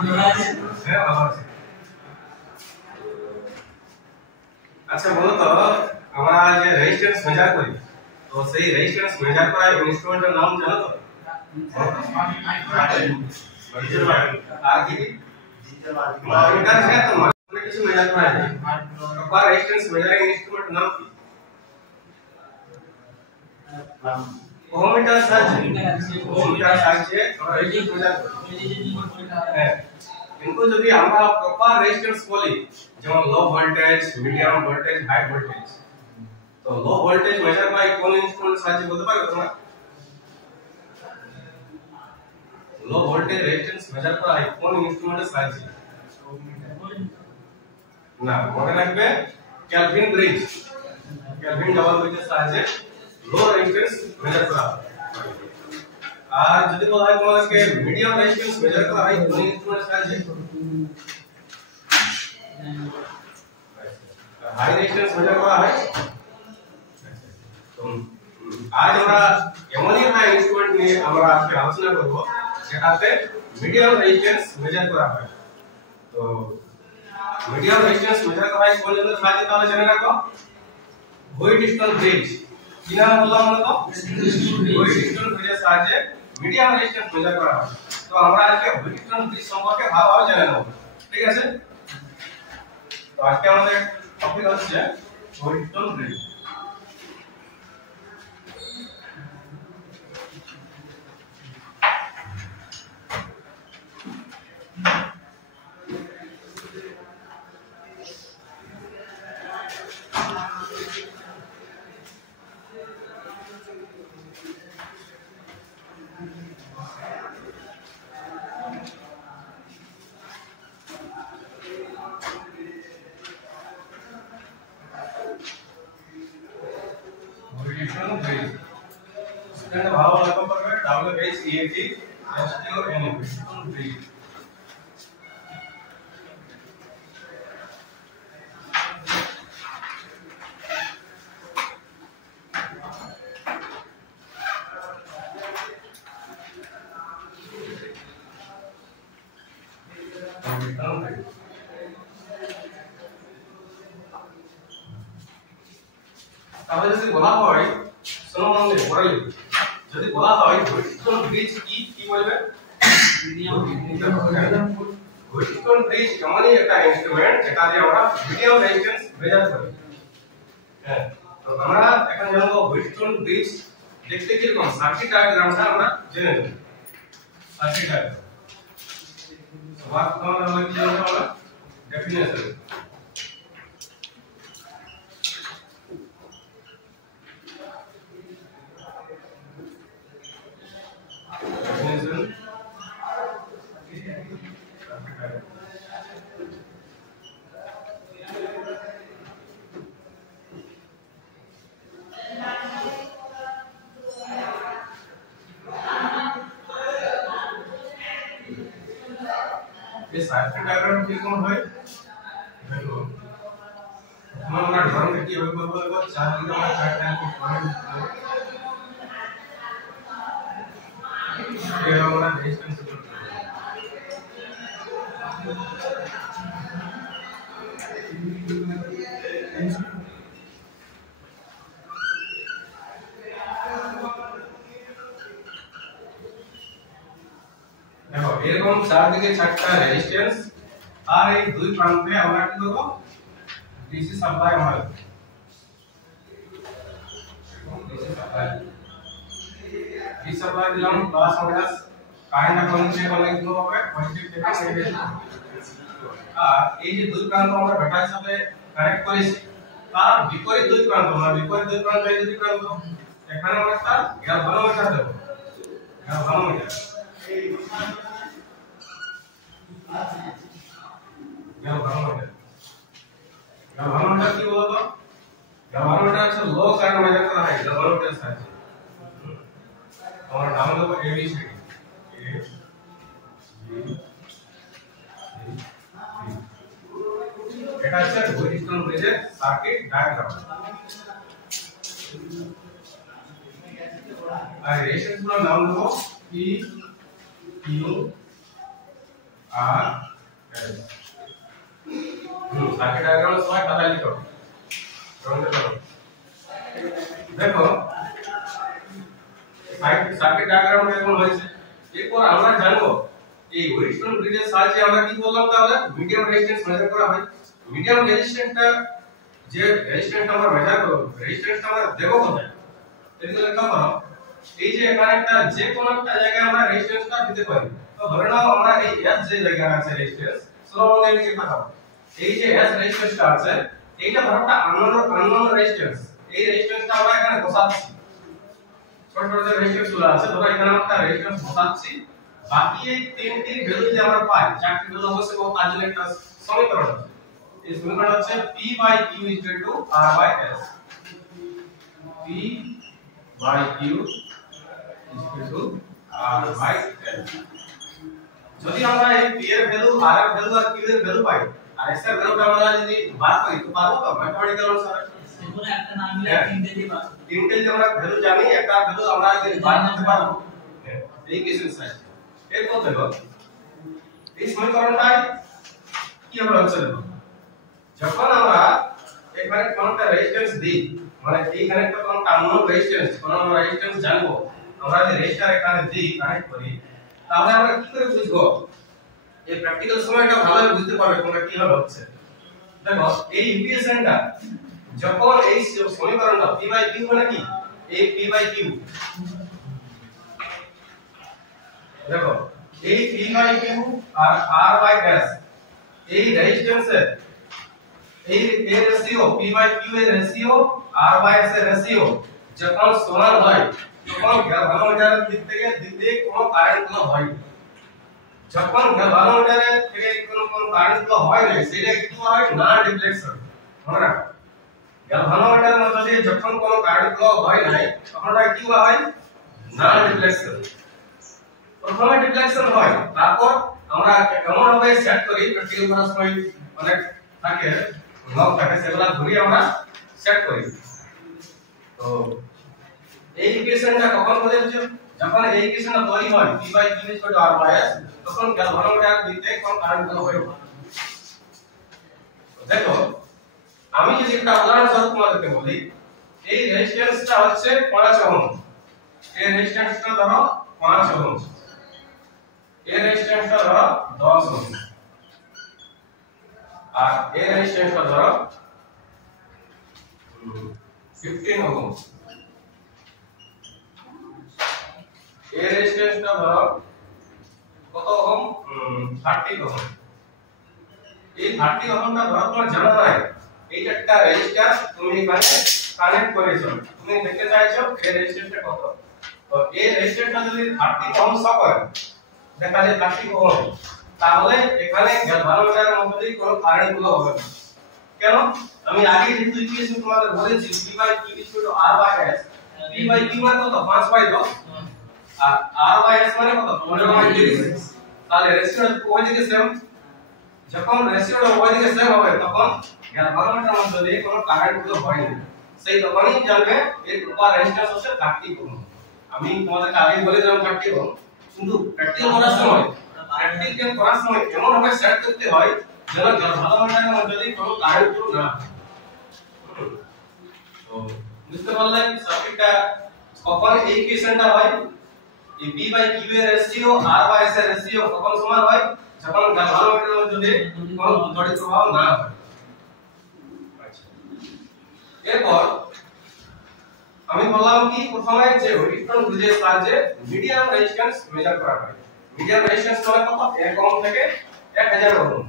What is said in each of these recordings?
হ্যাঁ ভালো আছে। আচ্ছা বলো তো আমরা যে রেজিস্ট্যান্স মেজার করি তো সেই রেজিস্ট্যান্স মেজার করা ইনস্ট্রুমেন্টের নাম জানো তো? আর কি এটা আছে তো মানে কিছু মেজার করা যায় প্রপার রেজিস্ট্যান্স মেজারিং ইনস্ট্রুমেন্টের নাম কি? ওহমিটার সাহায্যে আমরা রেজিস্ট্যান্স মেজার করি। হ্যাঁ কিন্তু যদি আমরা প্রপার রেজিস্ট্যান্স বলি যেমন low voltage medium voltage high voltage তো লো ভোল্টেজ মেজার করা কোন ইনস্ট্রুমেন্টের সাহায্যে বলতে পারবে তোমরা? লো ভোল্টেজ রেজিস্ট্যান্স মেজার করা কোন ইনস্ট্রুমেন্টের সাহায্যে? না মনে রাখবে কেলভিন ব্রিজ কেলভিন ডাবল ব্রিজের সাহায্যে লো রেজিস্ট্যান্স মেজার করা হয়। আর যদি বলা হয় তোমাদেরকে মিডিয়াম রেজিস্ট্যান্স মেজার করা হয় কোন ইনস্ট্রুমেন্টের সাহায্যে? হাই রেজিস্ট্যান্স মেজার করা হয়। তো আজ আমরা এমনই একটা ইনস্ট্রুমেন্ট নিয়ে আমরা আজকে আলোচনা করব যেটাতে মিডিয়াম রেজিস্ট্যান্স মেজার করা হয়। তো মিডিয়াম রেজিস্ট্যান্স মেজার করা হয় কোন যন্ত্রের সাহায্যে তাহলে জেনে রাখো হুইটস্টোন ব্রিজ। কি নাম বললাম আমরা তো? হুইটস্টোন ব্রিজের সাহায্যে মিডিয়াম রেজিস্ট্যান্স মেজার করা হয়। তো আমরা আজকে হুইটস্টোন ব্রিজ সম্পর্কে ভালোভাবে জেনে নেব। ঠিক আছে? তো আজকে আমাদের টপিক হচ্ছে হুইটস্টোন ব্রিজ। হুইটস্টোন ব্রিজ এটা ভালো লক্ষ্য করবে WHEAT হুইটস্টোন ব্রিজ। তাহলে যদি বলা হয় শোনো মন দিয়ে পড়ে লিখো যদি বলা হয় হুইটস্টোন ব্রিজ কি বলবে? হুইটস্টোন ব্রিজ এমনই একটা ইনস্ট্রুমেন্ট যেটা দিয়ে আমরা মিডিয়াম রেজিস্ট্যান্স মেজার করি। হ্যাঁ তো আমরা এখন জানবো হুইটস্টোন ব্রিজ দেখতে কি রকম সার্কিট ডায়াগ্রামটা আমরা জেনে নেব। সার্কিট ডায়াগ্রাম সবার প্রথমে আমরা কি জানবো? আমরা ডেফিনেশন ये सार्किट डायग्राम কি কোন হয় দেখো আমরা ড্রয়িং কি হবে বলবো 4 দিকে আমরা 4 টাইম পয়েন্ট এই আমরা রেজিস্ট্যান্স দেখো এরকম চারদিকে চারটা রেজিস্ট্যান্স আর এই দুই প্রান্তে আমরা কি করব ডিসি সাপ্লাই আমরা ডিসি সাপ্লাই দিলাম প্লাস মাইনাস কারেন্ট এখন চেক করলে কি হবে পজিটিভ থেকে নেগেটিভ আর এই যে দুই প্রান্ত আমরা ব্যাটারির সাথে কানেক্ট করেছি তার বিপরীত দুই প্রান্ত আমরা বিপরীত দুই প্রান্ত এই দুই প্রান্ত এখানে আমরা একটা গ্যালভানোমিটার দেব গ্যালভানোমিটার গ্যালভানোমিটার কি বলতো গ্যালভানোমিটার হচ্ছে লো কারেন্ট মেজার করা হয় গ্যালভানোমিটার সাহায্যে আমরা নাম দেব এবিসিডি এটা হচ্ছে হুইটস্টোন ব্রিজের সার্কিট ডায়াগ্রাম আর রেজিস্ট্যান্স গুলোর নাম দেব P Q R S circuit diagram সবাই খাতায় লিখো দেখো সার্কিট ডায়াগ্রাম এরকম হয়েছে এরপর আমরা জানবো এই হরিজন্টাল ব্রিজের সাহায্যে আমরা কি বললাম তাহলে মিডিয়াম রেজিস্ট্যান্স মেজার করা হয় মিডিয়াম রেজিস্ট্যান্সটা যে রেজিস্ট্যান্সটা আমরা মেজার করব রেজিস্ট্যান্সটা আমরা দেব কোথায় এদিকে লেখা করো এই যে এখানে একটা যে কোন একটা জায়গায় আমরা রেজিস্ট্যান্সটা দিতে পারি তো ধরে নাও আমরা এই এস যে জায়গায় আছে রেজিস্ট্যান্স স্লোভাবে লিখে দেখাবো এই যে এস রেজিস্ট্যান্সটা আছে এইটা ধরো একটা আননোন রেজিস্ট্যান্স এই রেজিস্ট্যান্সটা আমরা এখানে বসাচ্ছি ছোট ছোট যে রেজিস্ট্যান্স গুলো আছে ধরো এখানে একটা রেজিস্ট্যান্স বসাচ্ছি বাকি এই তিনটি ভ্যালু যে আমরা পাই চারটি ভ্যালু অবশ্যই পাবো তার জন্য একটা সমীকরণ আছে এই সমীকরণ হচ্ছে p by q r by s p by q r by s যদি আমরা এই p এর ভ্যালু r এর ভ্যালু আর q এর ভ্যালু পাই আর s এর ভ্যালুটা আমরা যদি বার করি তো পারবো তো ম্যাথমেটিক্যাল অনুসারে সেগুলো একটা নাম মিলে তিনটে দিয়ে পাবো তিনটে যে আমরা ভ্যালু জানি একটা ভ্যালু আমরা যদি বার করতে পারবো এই কেসের সাইজ এরপর দেখো এই সমীকরণটা কি হবে হচ্ছে দেখো যখন আমরা এখানে কোনটা রেজিস্ট্যান্স দিই মানে এইখানে তো কোন আননোন রেজিস্ট্যান্স কোন রেজিস্ট্যান্স জানবো আমরা যদি রেজিস্টার এখানে দিই কানেক্ট করি তাহলে আমরা কি করে বুঝবো এই প্র্যাকটিক্যাল সময়টা ভালোই বুঝতে পারবে কোনটা কিভাবে হচ্ছে দেখো এই ইকুয়েশনটা যখন এই সমীকরণটা p বাই q মানে কি এই p বাই q দেখো এই p বাই q আর r বাই s এই রেজিস্ট্যান্সের এই রেশিও p বাই q এর রেশিও r বাই s এর রেশিও যখন সমান হয় তখন গ্যালভানোমিটারের দিক থেকে দিতে কোনো কারেন্ট ফ্লো হয় যখন গ্যালভানোমিটারের থেকে কোনো কারেন্ট ফ্লো হয় না সেটা কি হয় না ডিফ্লেকশন মনে রাখো গ্যালভানোমিটারের মধ্যে দিয়ে যখন কোনো কারেন্ট ফ্লো হয় না তখন এটা কি হয় না ডিফ্লেকশন প্রথমে ডিফ্লেকশন হয় তারপর আমরা কেমন ভাবে সেট করি প্র্যাকটিক্যাল করার সময় অনেক থাকে লগ থাকে সেগুলা ধরে আমরা সেট করি তো এই ইকুয়েশনটা কখন বলে যখন এই ইকুয়েশনটা তৈরি হয় p by q r by s তখন গ্যালভানোমিটার দিতে কোন কারেন্ট ফ্লো হয় দেখো আমি যদি একটা উদাহরণ স্বরূপ তোমাদেরকে বলি এই রেজিস্ট্যান্সটা হচ্ছে 5 ওহম এই রেজিস্ট্যান্সটা ধরো 5 ওহম এই রেজিস্ট্যান্সটা ধরো 10 ওহম আর এই রেজিস্ট্যান্সটা ধরো 15 ওহম এই রেজিস্ট্যান্সটা ধরো কত ওহম 30 ওহম এই 30 ওহমটা ধরো তোমার জানা নাই এই একটা রেজিস্ট্যান্স তুমি এখানে কানেক্ট করেছো তুমি দেখতে চাইছো এই রেজিস্ট্যান্সটা কত তো এই রেজিস্ট্যান্সটা যদি 30 ওহম শো করে দেখা যায় 30 ওহম তাহলে এখানে গ্যালভানোমিটারের মধ্যে দিয়ে কোনো কারেন্ট ফ্লো হবে না কেন আমি আগে যেহেতু ইকুয়েশন তোমাদের বলেছি p by q r by s p by q মানে কত 5 বাই 10 আর r বাই s মানে কত 15 বাই 36 তাহলে রেশিওটা ওই দিকে সেম যখন রেশিওটা ওই দিকে সেম হবে তখন গ্যালভানোমিটারের মধ্যে দিয়ে কোনো কারেন্ট ফ্লো হয় না সেই তখনই জানবে এর উপর রেজিস্ট্যান্স হচ্ছে 30 ওহম আমি তোমাদের আগে বলে দিলাম 30 ওহম কিন্তু প্র্যাকটিক্যাল করার সময় এমন ভাবে সেট করতে হয় যেন গ্যালভানোমিটারের মধ্যে দিয়ে কোনো কারেন্ট ফ্লো না তো বুঝতে পারলেন সার্কিটটা কখন এই ইকুয়েশনটা হয় এই p বাই q এর রেশিও r বাই s এর রেশিও কখন সমান হয় যখন গ্যালভানোমিটারের মধ্যে দিয়ে কোনো তড়িৎ প্রবাহ না হয় আচ্ছা এরপর আমি বললাম কি প্রথমে যে ইলেকট্রন ব্রিজের সাহায্যে মিডিয়াম রেজিস্ট্যান্স মেজার করা হয় মিডিয়াম রেজিস্ট্যান্স মানে কত 1 ওহম থেকে 1000 ওহম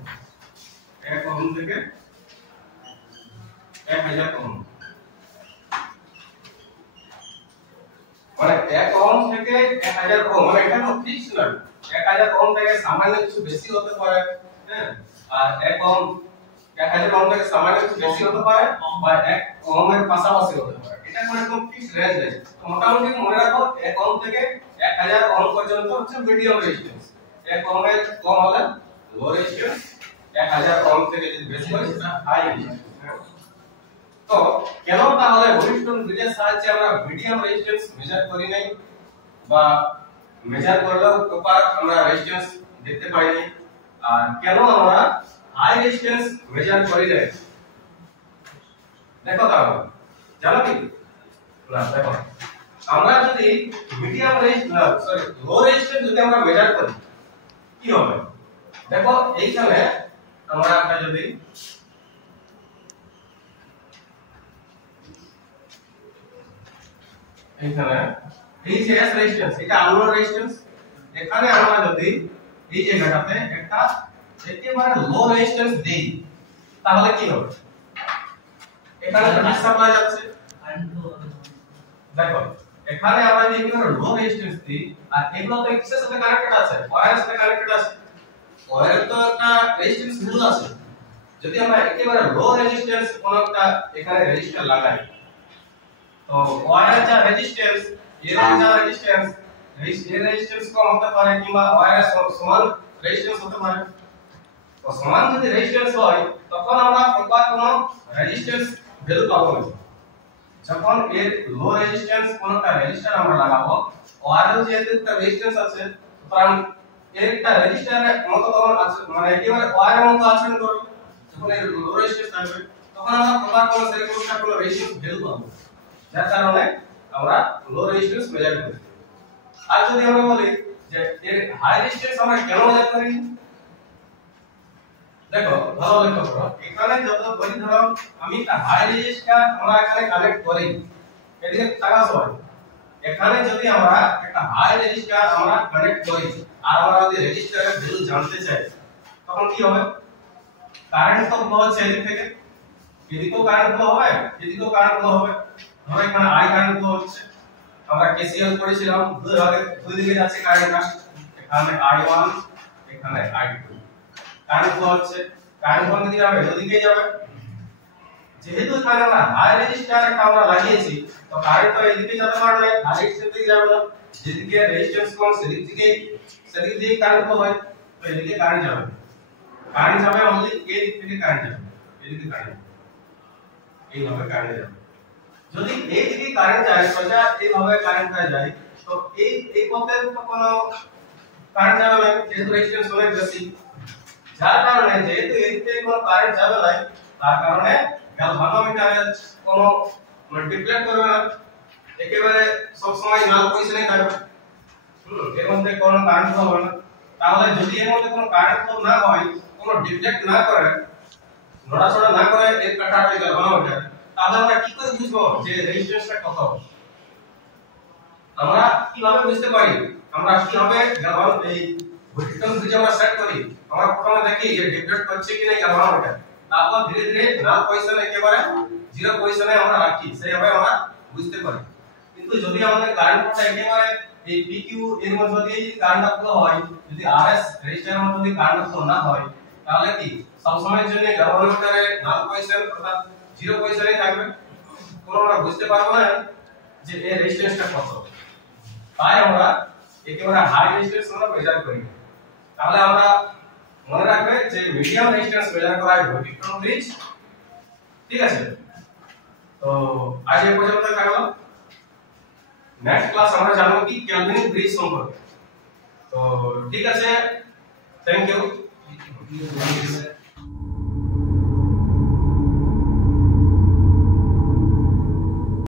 1 ওহম থেকে 1000 ওহম মানে 1 ওহম থেকে 1000 ওহম মানে এটা তো ফিক্স না 1000 ওহম থেকে সামান্য কিছু বেশি হতে পারে হ্যাঁ আর 1 ওহম 1000 ওহম থেকে সামান্য কিছু বেশি হতে পারে বা 1 ওহমের পাশাপাশি হতে পারে এটা কোনো একদম ফিক্স রেঞ্জ নেই তো মোটামুটি মনে রাখো 1 ওহম থেকে 1000 ওহম পর্যন্ত হচ্ছে মিডিয়াম রেজিস্ট্যান্স 1 ওহমের কম হলে লো রেজিস্ট্যান্স 1000 ওহম থেকে যদি বেশি হয় সেটা হাই রেজিস্ট্যান্স তো কেন তাহলে হরিজন্টাল ব্রিজের সাহায্যে আমরা মিডিয়াম রেজিস্ট্যান্স মেজার করি নাই বা মেজার করলেও প্রপার আমরা রেজিস্ট্যান্স দেখতে পাই নাই আর কেন আমরা হাই রেজিস্ট্যান্স মেজার করি না দেখো তাহলে জানো কি না দেখো আমরা যদি মিডিয়াম রেজিস্ট্যান্স সরি লো রেজিস্ট্যান্স যদি আমরা মেজার করি কি হবে দেখো এইখানে আমরা একটা যদি এইখানে এই যে এস রেজিস্ট্যান্স এটা আননোন রেজিস্ট্যান্স এখানে আমরা যদি এই জায়গাটাতে একটা একেবারে লো রেজিস্ট্যান্স দেই তাহলে কি হবে এখানে তো সাপ্লাই যাচ্ছে দেখো এখানে আমরা যদি একেবারে লো রেজিস্ট্যান্স দিই আর এগুলো তো কিসের সাথে কানেক্টেড আছে ওয়্যারের সাথে কানেক্টেড আছে ওয়্যারের তো একটা রেজিস্ট্যান্স ভ্যালু আছে যদি আমরা একেবারে লো রেজিস্ট্যান্স কোন একটা এখানে রেজিস্টার লাগাই তো ওয়্যারের যা রেজিস্ট্যান্স এর যা রেজিস্ট্যান্স এই রেজিস্ট্যান্স কম হতে পারে কিংবা ওয়্যারের সমান রেজিস্ট্যান্স হতে পারে তো সমান যদি রেজিস্ট্যান্স হয় তখন আমরা প্রপার কোনো রেজিস্ট্যান্স ভ্যালু পাবো না যখন এর লো রেজিস্ট্যান্স কোন একটা রেজিস্টার আমরা লাগাবো ওয়্যারের যে একটা রেজিস্ট্যান্স আছে সুতরাং এর একটা রেজিস্টারের মতো তখন আছে মানে একেবারে ওয়্যারের মতো আচরণ করবে যখন এর লো রেজিস্ট্যান্স থাকবে তখন আমরা প্রপার কোনো সেরিকোনটা কোনো রেজিস্ট্যান্স ভ্যালু পাবো যার কারণে আমরা লো রেজিস্ট্যান্স মেজার করি আর যদি আমরা বলি যে এর হাই রেজিস্ট্যান্স আমরা কেন মেজার করি দেখো ভালো লক্ষ্য করো এখানে যত বলি ধরো আমি একটা হাই রেজিস্টার আমরা এখানে কানেক্ট করি এদিকে তাকাও এখানে যদি আমরা একটা হাই রেজিস্টার আমরা কানেক্ট করি আর আমরা যদি রেজিস্টারের ভ্যালু জানতে চাই তখন কি হবে কারেন্ট তো ফ্লো হচ্ছে এদিক থেকে এদিকেও কারেন্ট ফ্লো হবে এদিকেও কারেন্ট ফ্লো হবে ধরো এখানে আই কারেন্ট ফ্লো হচ্ছে আমরা কেসিএল করেছিলাম দুই দিকে যাচ্ছে কারেন্টটা এখানে I1 এখানে I2 কারেন্ট ফ্লো হচ্ছে কারেন্ট কোন দিকে যাবে ওদিকে যাবে যেহেতু এখানে আমরা হাই রেজিস্টার একটা আমরা লাগিয়েছি তো কারেন্ট তো এদিকে যেতে পারবে না হাই রেজিস্ট্যান্স দিকে যাবে না যেদিকে রেজিস্ট্যান্স কম সেদিক দিয়ে কারেন্ট ফ্লো হয় তো এদিকে কারেন্ট যাবে অনলি এই দিক থেকে কারেন্ট যাবে এদিকে কারেন্ট এইভাবে কারেন্ট যাবে যদি এই দিকে কারেন্ট যায় সোজা এইভাবে কারেন্টটা যায় তো এই পথে তো কোনো কারেন্ট যাবে না যেহেতু রেজিস্ট্যান্স অনেক বেশি যার কারণে যেহেতু এই দিকে কোনো কারেন্ট যাবে না তার কারণে গ্যালভানোমিটারে কোনো ডিফ্লেক্ট করবে না একেবারে সব সময় নাল পজিশনে থাকবে এর মধ্যে কোনো কারেন্ট হবে না তাহলে যদি এর মধ্যে কোনো কারেন্ট না হয় কোনো ডিফ্লেক্ট না করে নড়াচড়া না করে এর কাটাটা গ্যালভানোমিটার তাহলে আমরা কি করে বুঝবো যে রেজিস্ট্যান্সটা কত আমরা কিভাবে বুঝতে পারি আমরা কিভাবে এই ভোল্টেজ ব্রিজ আমরা সেট করি আমরা প্রথমে দেখি যে ডিফ্লেক্ট করছে কি না গ্যালভানোমিটার তারপর ধীরে ধীরে নাল পজিশনে একেবারে জিরো পজিশনে আমরা রাখি সেইভাবে আমরা বুঝতে পারি কিন্তু যদি আমাদের কারেন্টটা একেবারে এই পিকিউ এর মধ্যে দিয়ে যদি কারেন্টটা ফ্লো হয় যদি আরএস রেজিস্ট্যান্সের মধ্যে যদি কারেন্ট ফ্লো না হয় তাহলে কি সব সময়ের জন্য গ্যালভানোমিটারে নাল পজিশন অর্থাৎ জিরো পজিশনে থাকবে কোনো আমরা বুঝতে পারবো না যে এর রেজিস্ট্যান্সটা কত তাই আমরা একেবারে হাই রেজিস্ট্যান্স আমরা মেজার করি তাহলে আমরা মনে রাখবে যে মিডিয়াম রেজিস্ট্যান্স মেজার করা হয় ভোল্টেজ ব্রিজ ঠিক আছে তো আজ এই পর্যন্ত থাকলো নেক্সট ক্লাস আমরা জানবো কি ক্যালভিনিক ব্রিজ সম্পর্কে তো ঠিক আছে থ্যাংক ইউ